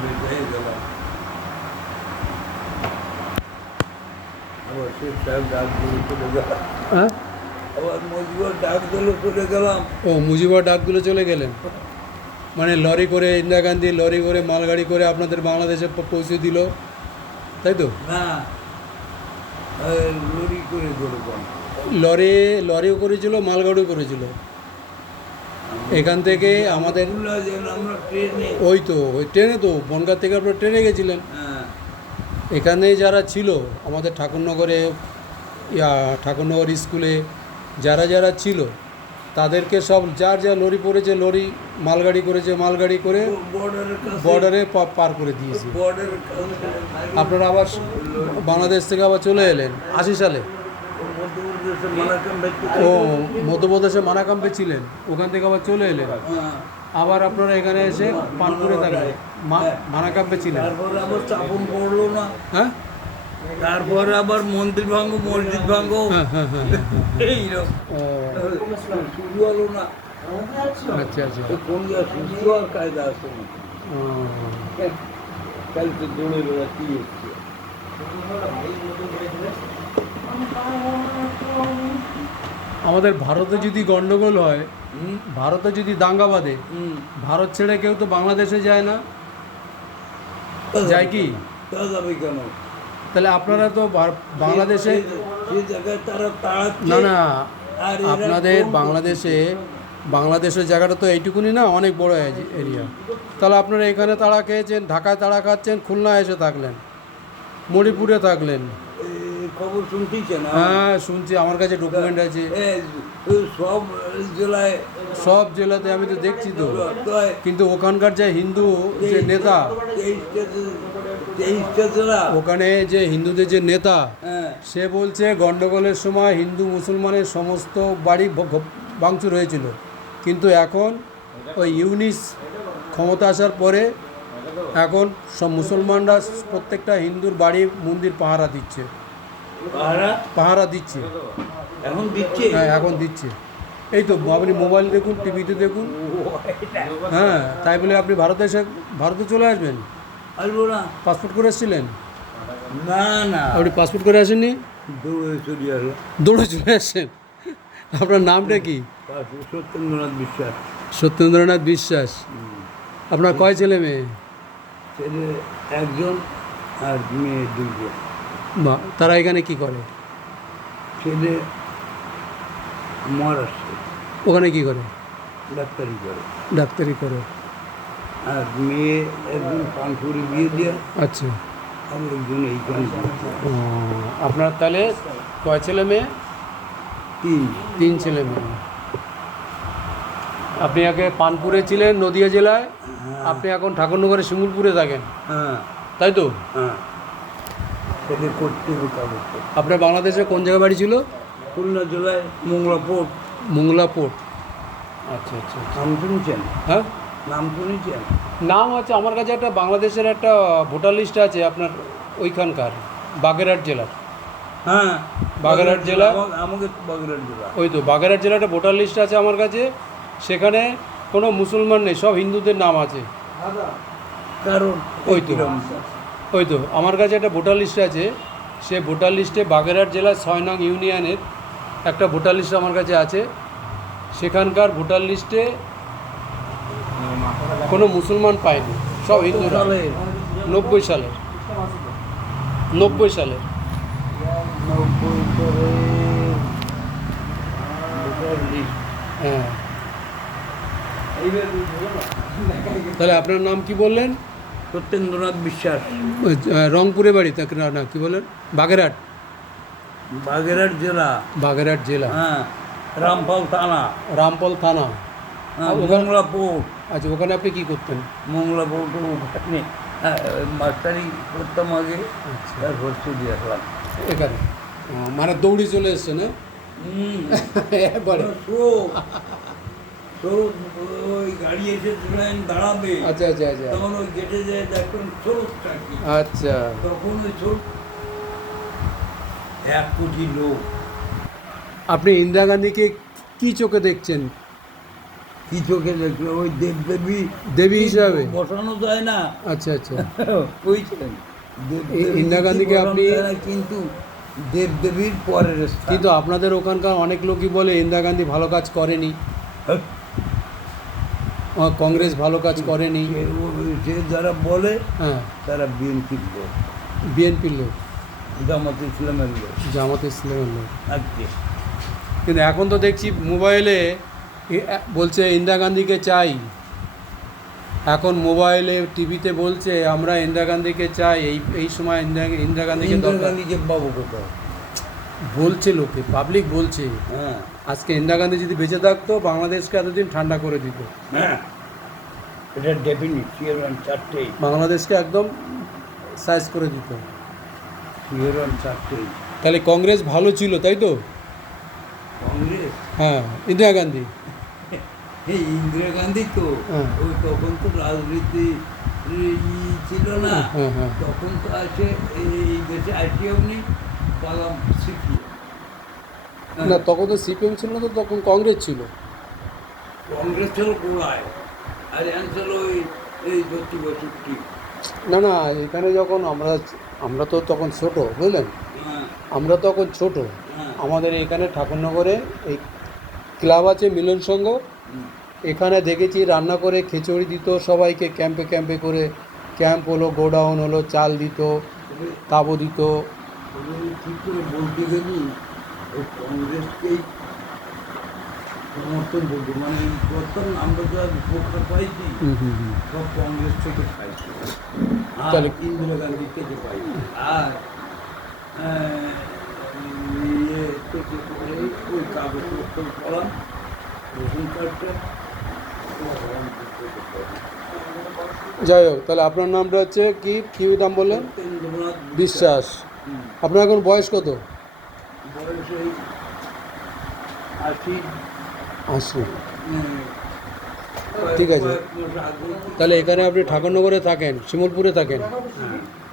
ঘুরে হয়ে গেলাম। আবার সে সাহেব ডাক দিলে চলে গেলাম। হ্যাঁ, আবার মজিবর ডাক দিলে চলে গেলাম। ও মুজিবর ডাকগুলো চলে গেলেন, মানে লরি করে ইন্দিরা গান্ধী লরি করে মালগাড়ি করে আপনাদের বাংলাদেশে পৌঁছে দিল, তাই তো? না, লরি করে গেলাম। লরিও করেছিল, মালগাড়িও করেছিল। এখান থেকে আমাদের আমরা ট্রেনে, ওই তো ওই ট্রেনে, তো বনগাঁ থেকে আপনার ট্রেনে গেছিলেন। হ্যাঁ, এখানে যারা ছিল আমাদের ঠাকুরনগরে, ঠাকুরনগর স্কুলে যারা যারা ছিল তাদেরকে সব যার যা লরি পড়েছে লরি, মালগাড়ি করেছে মালগাড়ি করে বর্ডারের কাছে, বর্ডারে পার করে দিয়েছি। বর্ডারের কাছে আপনারা আবার বাংলাদেশ থেকে আবার চলে এলেন 80 সালে। মধ্যপ্রদেশে মানাকাম ও মধ্যপ্রদেশে মানাকাম্পে ছিলেন, ওখান থেকে আবার চলে এলেন। আবার আপনারা এখানে এসে পানপুরে থাকলেন, মানাকাম্পে ছিলেন। তারপরে আবার চাপন পড়লো না, হ্যাঁ তারপরে আবার মন্দির ভাঙ্গ, মসজিদ ভাঙ্গ, হ্যাঁ হ্যাঁ হ্যাঁ হ্যাঁ। এইরকম ও শুরু হলো না। আচ্ছা আচ্ছা। কোন যা সুস্থ আর কায়দা আছে না। ও, কালকে দৌড়ে বেড়াচ্ছি এসছে। আমাদের ভারতে যদি গন্ডগোল হয়, ভারতে যদি দাঙ্গা বাঁধে, ভারত ছেড়ে কেউ তো বাংলাদেশে যায় না, যায় কি? তা যাবে কেন? তাহলে আপনারা তো বাংলাদেশে, যে জায়গায় তারা তাড়াচ্ছে, না না, আর এরা আপনাদের কোন- বাংলাদেশের জায়গাটা তো এইটুকুনি না, অনেক বড় এরিয়া। তাহলে আপনারা এখানে তাড়া খেয়েছেন, ঢাকায় তাড়া খাচ্ছেন, খুলনায় এসে থাকলেন, মণিপুরে থাকলেন। এই খবর শুনতেছে না? হ্যাঁ শুনছি, আমার কাছে ডকুমেন্ট আছে। সব জেলায়, সব জেলাতে আমি তো দেখছি তো, প্রায় কিন্তু ওখানকার যে হিন্দু যে নেতা, 23টা জেলা, ওখানে যে হিন্দুদের যে নেতা, হ্যাঁ, সে বলছে গন্ডগোলের সময় হিন্দু মুসলমানের সমস্ত বাড়ি ভাঙচুর হয়েছিল, কিন্তু এখন ওই ইউনিস ক্ষমতা আসার পরে এখন সব মুসলমানরা প্রত্যেকটা হিন্দুর বাড়ি মন্দির পাহারা দিচ্ছে, পাহারা দিচ্ছে। এখন দিচ্ছে। হ্যাঁ এখন দিচ্ছে। এই তো আপনি মোবাইল দেখুন, টিভিতে দেখুন। হ্যাঁ, তাই বলে আপনি ভারতে চলে আসবেন? আসবো না, পাসপোর্ট করে এসেছিলেন? না না, আপনি পাসপোর্ট করে আসেননি, দৌড়ে চলে আসলো। দৌড়ে চলে আসছেন? আপনার নামটা কি? সত্যেন্দ্রনাথ বিশ্বাস। সত্যেন্দ্রনাথ বিশ্বাস। আপনার কয় ছেলে মেয়ে? ছেলে একজন আর মেয়ে দুইজন। বা তারা এখানে কি করে? ছেলে মহারাষ্ট্রে ওখানে কি করে? ডাক্তারি করে, ডাক্তারি করে। আর মেয়ে একজন পানপুরে বিয়ে দেওয়া, আচ্ছা। আর একজন এইখানে। ও, আপনার তাহলে কয় ছেলে মেয়ে? তিন। 3 ছেলে মেয়ে। আপনি আগে পানপুরে ছিলেন নদিয়া জেলায়, আপনি এখন ঠাকুরনগরে শিমুলপুরে থাকেন, হ্যাঁ তাই তো? হ্যাঁ, সেটা করতে হবে কাগজ। আপনার বাংলাদেশে কোন জায়গায় বাড়ি ছিল? খুলনা জেলায় মোংলা পোর্ট। মোংলা পোর্ট। আচ্ছা আচ্ছা। নাম শুনছেন? হ্যাঁ, নাম শুনেছেন? নাম আছে আমার কাছে, একটা বাংলাদেশের একটা ভোটার লিস্ট আছে আপনার ওইখানকার, বাগেরহাট জেলার। হ্যাঁ, বাগেরহাট জেলা। আমাকে বাগেরহাট জেলা। ওই তো বাগেরহাট জেলার একটা ভোটার লিস্ট আছে আমার কাছে, সেখানে কোনো মুসলমান নেই, সব হিন্দুদের নাম আছে। কারণ ওই তো ওই তো আমার কাছে একটা ভোটার লিস্ট আছে, সে ভোটার লিস্টে বাগেরহাট জেলার 6 নং ইউনিয়নের একটা ভোটার লিস্ট আমার কাছে আছে। সেখানকার ভোটার লিস্টে কোনো মুসলমান পায়নি, সব হিন্দুরা। 90 সালের 90 সালের। 90 করে ভোটার লিস্ট। হ্যাঁ, তাহলে আপনার নাম কি বললেন? সত্যেন্দ্রনাথ বিশ্বাস। রংপুরে বাড়ি না, কি বলেন? বাগেরহাট। বাগেরহাট জেলা। বাগেরহাট জেলা। হ্যাঁ, রামপাল থানা। রামপাল থানা। মোংলা পোর্ট। আচ্ছা, ওখানে আপনি কি করতেন? মোংলা পোর্ট ওখানে মাস্টারি করতাম আগে, আচ্ছা, তারপর চলে আসলাম এখানে। মানে দৌড়ি চলে এসছেন? একবারে? ওই গাড়ি এসে ট্রেন দাঁড়াবে, আচ্ছা আচ্ছা আচ্ছা তখন ওই গেটে যায় দেখবেন স্রোতটা কি, আচ্ছা। তখন ওই স্রোত 1 কোটি লোক। আপনি ইন্দিরা গান্ধীকে কি চোখে দেখছেন? কি চোখে দেখলো ওই দেবদেবী দেবী হিসাবে? বসানো যায় না আচ্ছা আচ্ছা। বুঝছেন, ইন্দিরা গান্ধীকে আপনি- কিন্তু দেবদেবীর পরের স্থান। কিন্তু আপনাদের ওখানকার অনেক লোকই বলে ইন্দিরা গান্ধী ভালো কাজ করেনি, কংগ্রেস ভালো কাজ করেনি। সে যারা বলে হ্যাঁ, তারা বিএনপির লোক, বিএনপির লোক, জামাত ইসলামের লোক জামাত ইসলামের লোক। আজকে। কিন্তু এখন তো দেখছি মোবাইলে বলছে ইন্দিরা গান্ধীকে চাই, এখন মোবাইলে টিভিতে বলছে আমরা ইন্দিরা গান্ধীকে চাই, এই সময় ইন্দিরা গান্ধীকে ইন্দিরা দরকার গান্ধীকে পাবো কোথাও? বলছে লোকে, পাবলিক বলছে। হ্যাঁ আজকে ইন্দিরা গান্ধী যদি বেঁচে থাকতো বাংলাদেশকে এতদিন ঠান্ডা করে দিত, হ্যাঁ, এটা ডেফিনিট শিওর ওয়ান চারটেই, বাংলাদেশকে একদম সাইজ করে দিত। শিওর ওয়ান চারটেই। তাহলে কংগ্রেস ভালো ছিল, তাই তো? কংগ্রেস, হ্যাঁ, ইন্দিরা গান্ধী। এই ইন্দিরা গান্ধী তো হ্যাঁ। ওই তখন তো রাজনীতি ছিল না, হ্যাঁ হ্যাঁ। তখন তো আছে এই দেশে আইটিএম নেই, বালাম সিপি। না, তখন তো সিপিএম ছিল না, তো তখন কংগ্রেস ছিল। কংগ্রেস ছিল গোড়ায়, আর এখন ছিল এই 62। না না, এখানে যখন আমরা তো তখন ছোট, বুঝলেন, হ্যাঁ আমরা তখন ছোট। হ্যাঁ। আমাদের এখানে ঠাকুরনগরে এই ক্লাব আছে মিলন সংঘ, হুম। এখানে দেখেছি রান্না করে খিচুড়ি দিত সবাইকে, ক্যাম্পে ক্যাম্পে করে, ক্যাম্প হলো, গোডাউন হলো, চাল দিত, তবে- তাবো দিত। তবে ঠিক করে বলতে গেলি ওই কংগ্রেসকেই সমর্থন করতো, মানে প্রথম আমরা যা উপকার পাইছি সব কংগ্রেস থেকে পাইছি, আর তাহলে- ইন্দিরা গান্ধী থেকে পাইছি, আর ইয়ে থেকে করে ওই কাগজপত্র পড়ান, রেশন কার্ডটা যাই হোক, তাহলে আপনার নামটা হচ্ছে কি নাম বললেন? সত্যেন্দ্রনাথ বিশ্বাস। হুম। আপনার এখন বয়স কত? বয়স এই 80। 80। উম, ঠিক আছে। কয়েক মাস আগে। তাহলে এখানে আপনি ঠাকুরনগরে থাকেন, শিমুলপুরে থাকেন? হ্যাঁ।